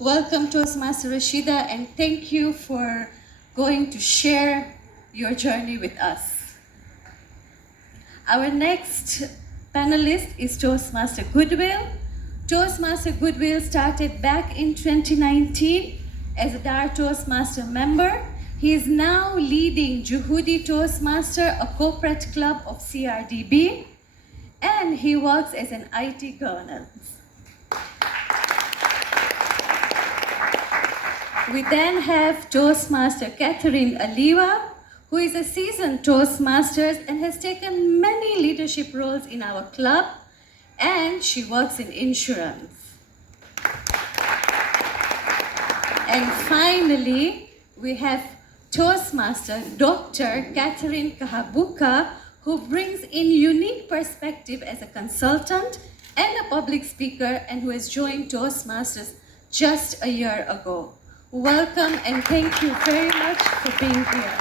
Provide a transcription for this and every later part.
Welcome Toastmaster Rashida, and thank you for going to share your journey with us. Our next panelist is Toastmaster Goodwill. Toastmaster Goodwill started back in 2019 as a Dar Toastmaster member. He is now leading Juhudi Toastmaster, a corporate club of CRDB, and he works as an IT governance. We then have Toastmaster Catherine Aliwa, who is a seasoned Toastmasters and has taken many leadership roles in our club, and she works in insurance. And finally, we have Toastmaster Dr. Catherine Kahabuka, who brings in unique perspective as a consultant and a public speaker, and who has joined Toastmasters just a year ago. Welcome and thank you very much for being here.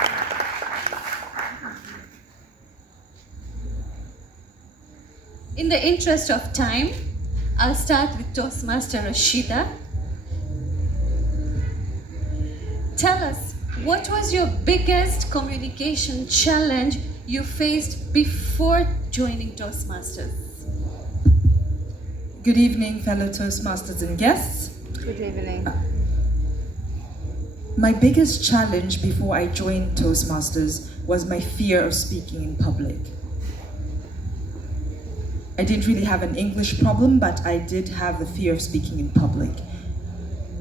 In the interest of time, I'll start with Toastmaster Rashida. Tell us, what was your biggest communication challenge you faced before joining Toastmasters? Good evening, fellow Toastmasters and guests. Good evening. My biggest challenge before I joined Toastmasters was my fear of speaking in public. I didn't really have an English problem, but I did have the fear of speaking in public.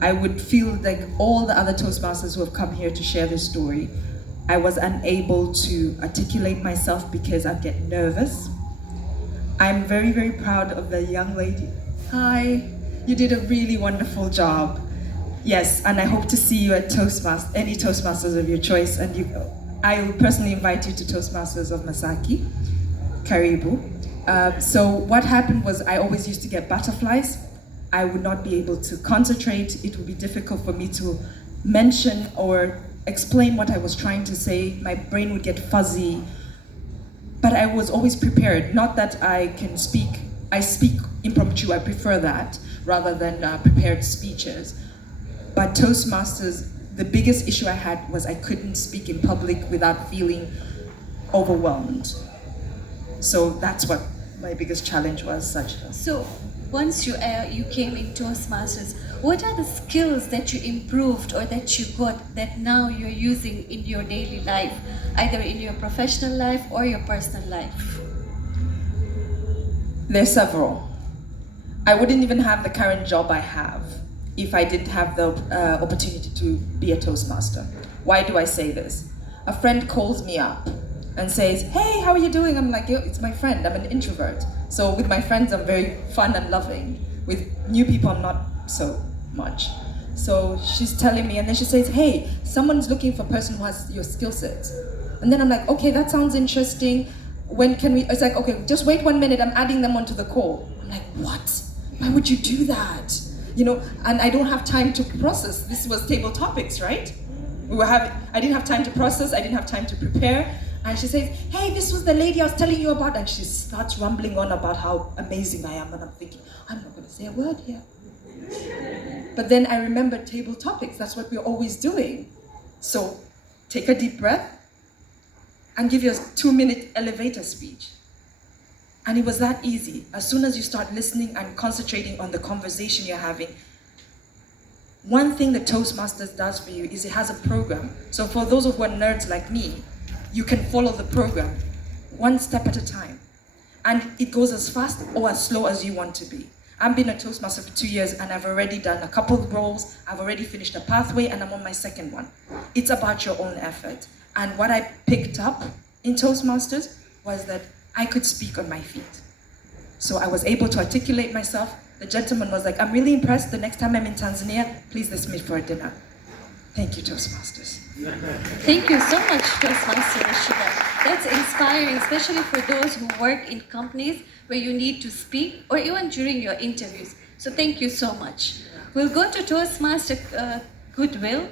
I would feel like all the other Toastmasters who have come here to share this story, I was unable to articulate myself because I'd get nervous. I'm very, very proud of the young lady. Hi, you did a really wonderful job. Yes, and I hope to see you at Toastmasters, any Toastmasters of your choice. And I will personally invite you to Toastmasters of Masaki, Karibu. So what happened was I always used to get butterflies. I would not be able to concentrate. It would be difficult for me to mention or explain what I was trying to say. My brain would get fuzzy. But I was always prepared. Not that I can speak. I speak impromptu. I prefer that rather than prepared speeches. But Toastmasters, the biggest issue I had was I couldn't speak in public without feeling overwhelmed. So that's what my biggest challenge was. So once you came in Toastmasters, what are the skills that you improved or that you got that now you're using in your daily life, either in your professional life or your personal life? There's several. I wouldn't even have the current job I have if I didn't have the opportunity to be a Toastmaster. Why do I say this? A friend calls me up and says, hey, how are you doing? I'm like, yo, it's my friend, I'm an introvert. So with my friends, I'm very fun and loving. With new people, I'm not so much. So she's telling me, and then she says, hey, someone's looking for a person who has your skill sets. And then I'm like, okay, that sounds interesting. When can we, it's like, okay, just wait 1 minute, I'm adding them onto the call. I'm like, what? Why would you do that? You know, and I don't have time to process. This was table topics, right? I didn't have time to process, I didn't have time to prepare. And she says, hey, this was the lady I was telling you about. And she starts rumbling on about how amazing I am. And I'm thinking, I'm not going to say a word here. But then I remember table topics. That's what we're always doing. So take a deep breath and give your 2-minute elevator speech. And it was that easy. As soon as you start listening and concentrating on the conversation you're having, one thing that Toastmasters does for you is it has a program. So for those who are nerds like me, you can follow the program one step at a time. And it goes as fast or as slow as you want to be. I've been a Toastmaster for 2 years and I've already done a couple of roles. I've already finished a pathway and I'm on my second one. It's about your own effort. And what I picked up in Toastmasters was that I could speak on my feet. So I was able to articulate myself. The gentleman was like, I'm really impressed. The next time I'm in Tanzania, please let's meet for a dinner. Thank you, Toastmasters. Thank you so much, Toastmaster Rashida. That's inspiring, especially for those who work in companies where you need to speak or even during your interviews. So thank you so much. We'll go to Toastmaster Goodwill.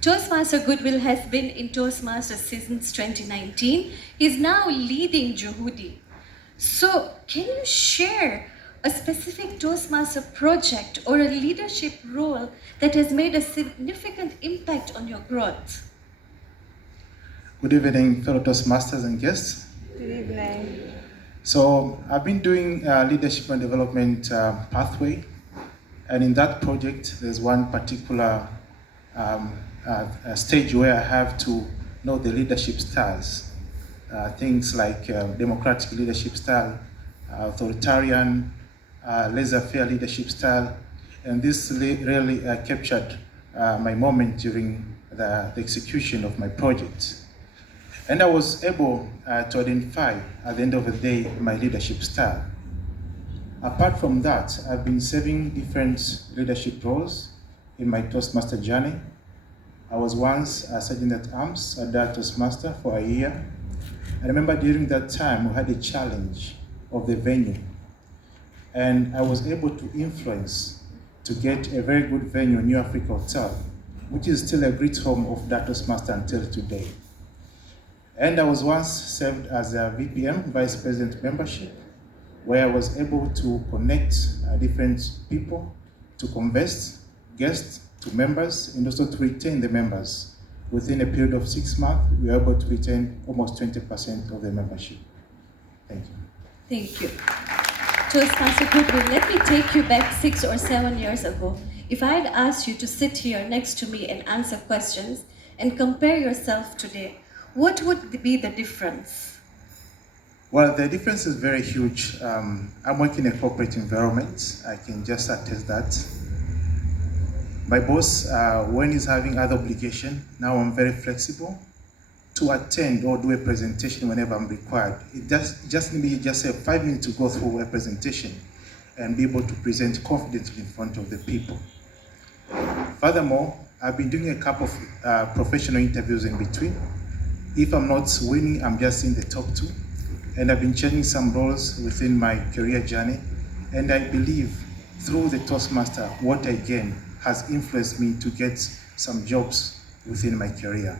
Toastmaster Goodwill has been in Toastmasters since 2019. He's now leading Juhudi. So can you share a specific Toastmaster project or a leadership role that has made a significant impact on your growth? Good evening, fellow Toastmasters and guests. Good evening. So I've been doing leadership and development pathway, and in that project, there's one particular stage where I have to know the leadership styles, things like democratic leadership style, authoritarian, laissez-faire leadership style, and this really captured my moment during the execution of my project. And I was able to identify at the end of the day my leadership style. Apart from that, I've been serving different leadership roles in my Toastmaster journey. I was once a sergeant at arms at that Toastmaster for a year. I remember during that time we had a challenge of the venue, and I was able to influence to get a very good venue, New Africa Hotel, which is still a great home of that Toastmaster until today. And I was once served as a VPM, Vice President Membership, where I was able to connect different people, to converse guests to members, and also to retain the members. Within a period of 6 months, we were able to retain almost 20% of the membership. Thank you. Thank you. Toastmaster Goodwin, let me take you back 6 or 7 years ago. If I had asked you to sit here next to me and answer questions and compare yourself today, what would be the difference? Well, the difference is very huge. I'm working in a corporate environment. I can just attest that. My boss, when he's having other obligation, now I'm very flexible to attend or do a presentation whenever I'm required. It just need just 5 minutes to go through a presentation and be able to present confidently in front of the people. Furthermore, I've been doing a couple of professional interviews in between. If I'm not winning, I'm just in the top 2. And I've been changing some roles within my career journey. And I believe through the Toastmaster, what I gain has influenced me to get some jobs within my career.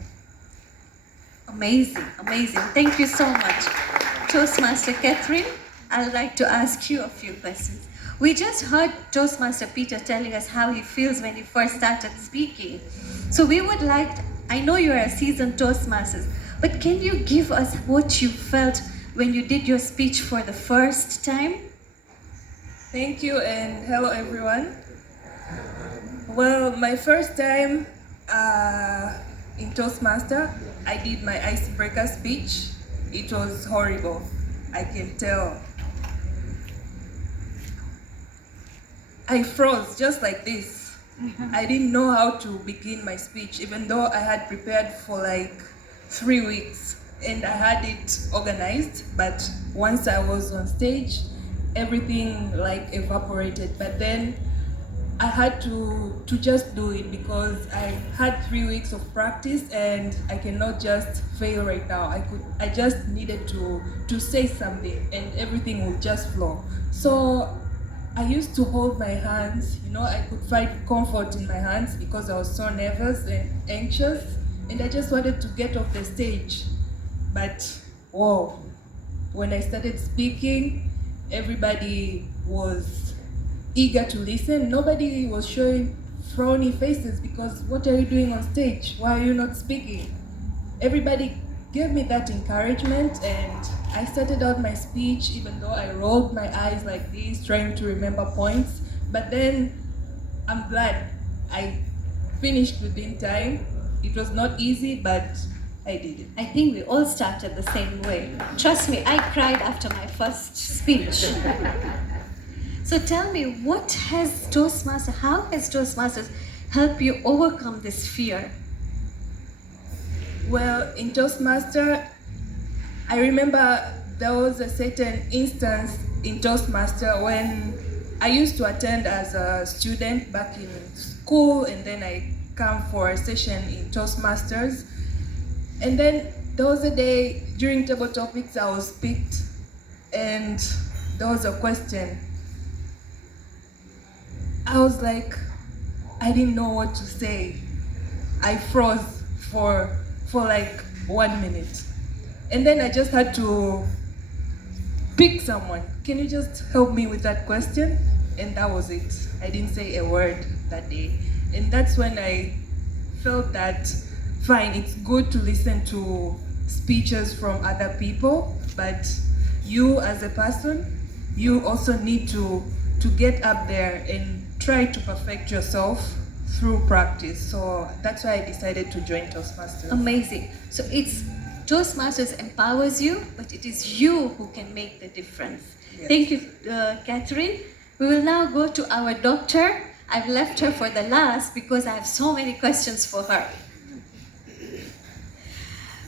Amazing, amazing. Thank you so much. Toastmaster Catherine, I'd like to ask you a few questions. We just heard Toastmaster Peter telling us how he feels when he first started speaking. So we would like, I know you're a seasoned Toastmaster, but can you give us what you felt when you did your speech for the first time? Thank you and hello everyone. Well, my first time in Toastmaster, I did my icebreaker speech. It was horrible, I can tell. I froze just like this. I didn't know how to begin my speech, even though I had prepared for like 3 weeks and I had it organized, but once I was on stage, everything like evaporated. But then I had to just do it because I had 3 weeks of practice and I cannot just fail right now. I just needed to say something and everything would just flow. So I used to hold my hands, I could find comfort in my hands because I was so nervous and anxious, and I just wanted to get off the stage. But whoa, when I started speaking, everybody was eager to listen. Nobody was showing frowny faces because what are you doing on stage? Why are you not speaking? Everybody gave me that encouragement, and I started out my speech even though I rolled my eyes like this, trying to remember points. But then I'm glad I finished within time. It was not easy, but I did it. I think we all started the same way. Trust me, I cried after my first speech. So tell me, how has Toastmasters helped you overcome this fear? Well, in Toastmaster, I remember there was a certain instance in Toastmaster when I used to attend as a student back in school, and then I come for a session in Toastmasters. And then there was a day during table topics I was picked, and there was a question. I was like, I didn't know what to say. I froze for like 1 minute. And then I just had to pick someone. can you just help me with that question? And that was it. I didn't say a word that day. And that's when I felt that, fine, it's good to listen to speeches from other people, but you as a person, you also need to get up there and try to perfect yourself through practice. So that's why I decided to join Toastmasters. Amazing. So it's Toastmasters empowers you, but it is you who can make the difference. Yes. Thank you, Catherine. We will now go to our doctor. I've left her for the last because I have so many questions for her.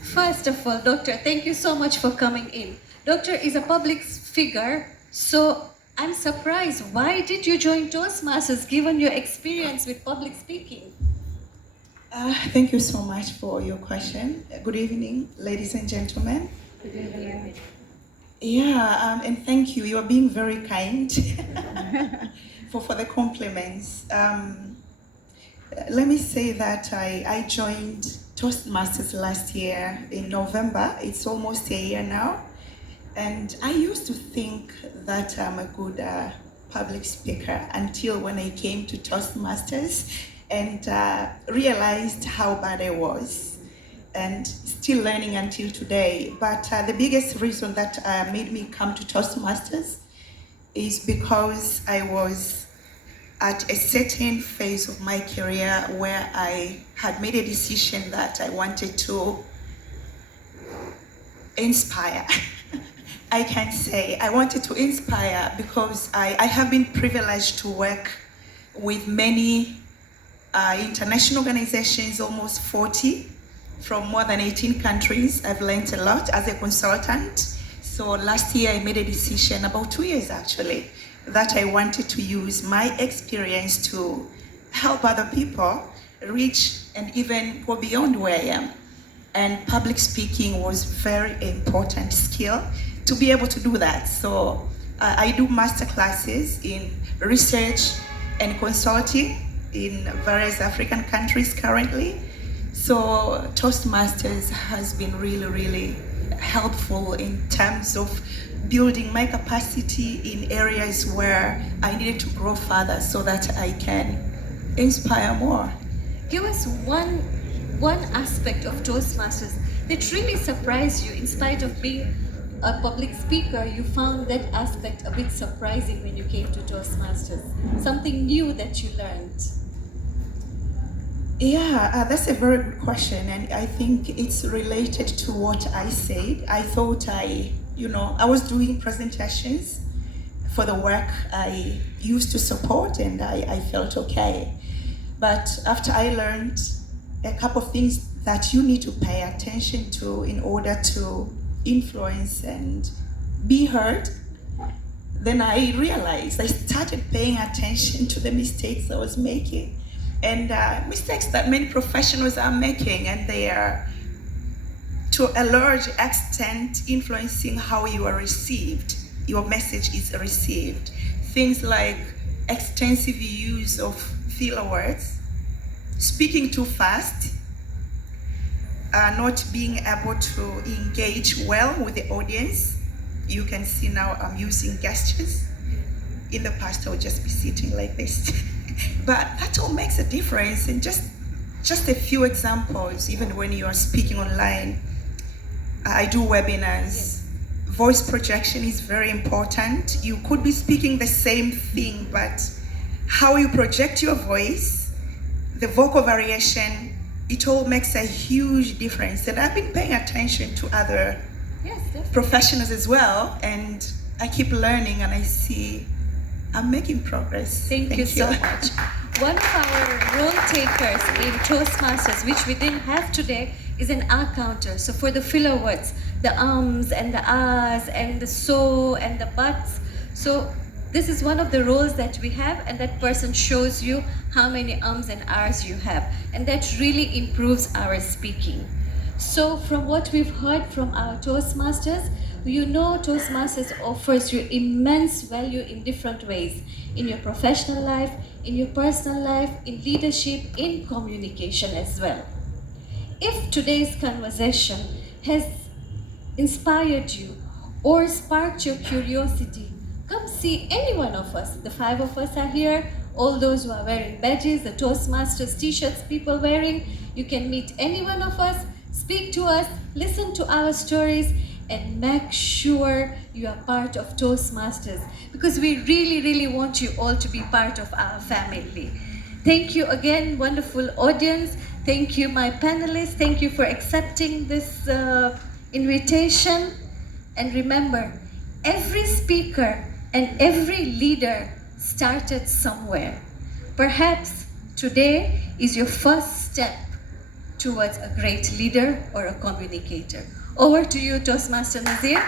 First of all, Doctor, thank you so much for coming in. Doctor is a public figure, so I'm surprised. Why did you join Toastmasters given your experience with public speaking? Thank you so much for your question. Good evening, ladies and gentlemen. Good evening. Yeah, and thank you. You are being very kind for the compliments. Let me say that I joined Toastmasters last year in November. It's almost a year now. And I used to think that I'm a good public speaker until when I came to Toastmasters and realized how bad I was, and still learning until today. But the biggest reason that made me come to Toastmasters is because I was at a certain phase of my career where I had made a decision that I wanted to inspire. I can say I wanted to inspire because I have been privileged to work with many international organizations, almost 40, from more than 18 countries. I've learned a lot as a consultant. So last year I made a decision, about 2 years actually, that I wanted to use my experience to help other people reach and even go beyond where I am. And public speaking was very important skill to be able to do that. So I do master classes in research and consulting in various African countries currently. So Toastmasters has been really, really helpful in terms of building my capacity in areas where I needed to grow further so that I can inspire more. Give us one aspect of Toastmasters that really surprised you. In spite of being a public speaker, you found that aspect a bit surprising when you came to Toastmasters. Something new that you learned. Yeah, that's a very good question, and I think it's related to what I said. I thought I was doing presentations for the work I used to support, and I felt okay. But after I learned a couple of things that you need to pay attention to in order to influence and be heard, then I realized I started paying attention to the mistakes I was making, and mistakes that many professionals are making, and they are to a large extent influencing how you are received, your message is received. Things like extensive use of filler words, speaking too fast, not being able to engage well with the audience. You can see now I'm using gestures. In the past, I would just be sitting like this. But that all makes a difference. And just a few examples, even when you are speaking online, I do webinars. Voice projection is very important. You could be speaking the same thing, but how you project your voice, the vocal variation, it all makes a huge difference. And I've been paying attention to other professionals as well, and I keep learning, and I see I'm making progress. Thank you so much. One of our role takers in Toastmasters, which we didn't have today, is an R counter. So for the filler words, the ums and the ahs and the so and the buts. So this is one of the roles that we have, and that person shows you how many ums and ahs you have. And that really improves our speaking. So from what we've heard from our Toastmasters, you know Toastmasters offers you immense value in different ways. In your professional life, in your personal life, in leadership, in communication as well. If today's conversation has inspired you or sparked your curiosity come see any one of us. The 5 of us are here. All those who are wearing badges, the Toastmasters t-shirts people wearing, you can meet any one of us, speak to us, listen to our stories, and make sure you are part of Toastmasters, because we really, really want you all to be part of our family. Thank you again, wonderful audience. Thank you, my panelists. Thank you for accepting this invitation. And remember, every speaker and every leader started somewhere. Perhaps today is your first step towards a great leader or a communicator. Over to you, Toastmaster Nazir.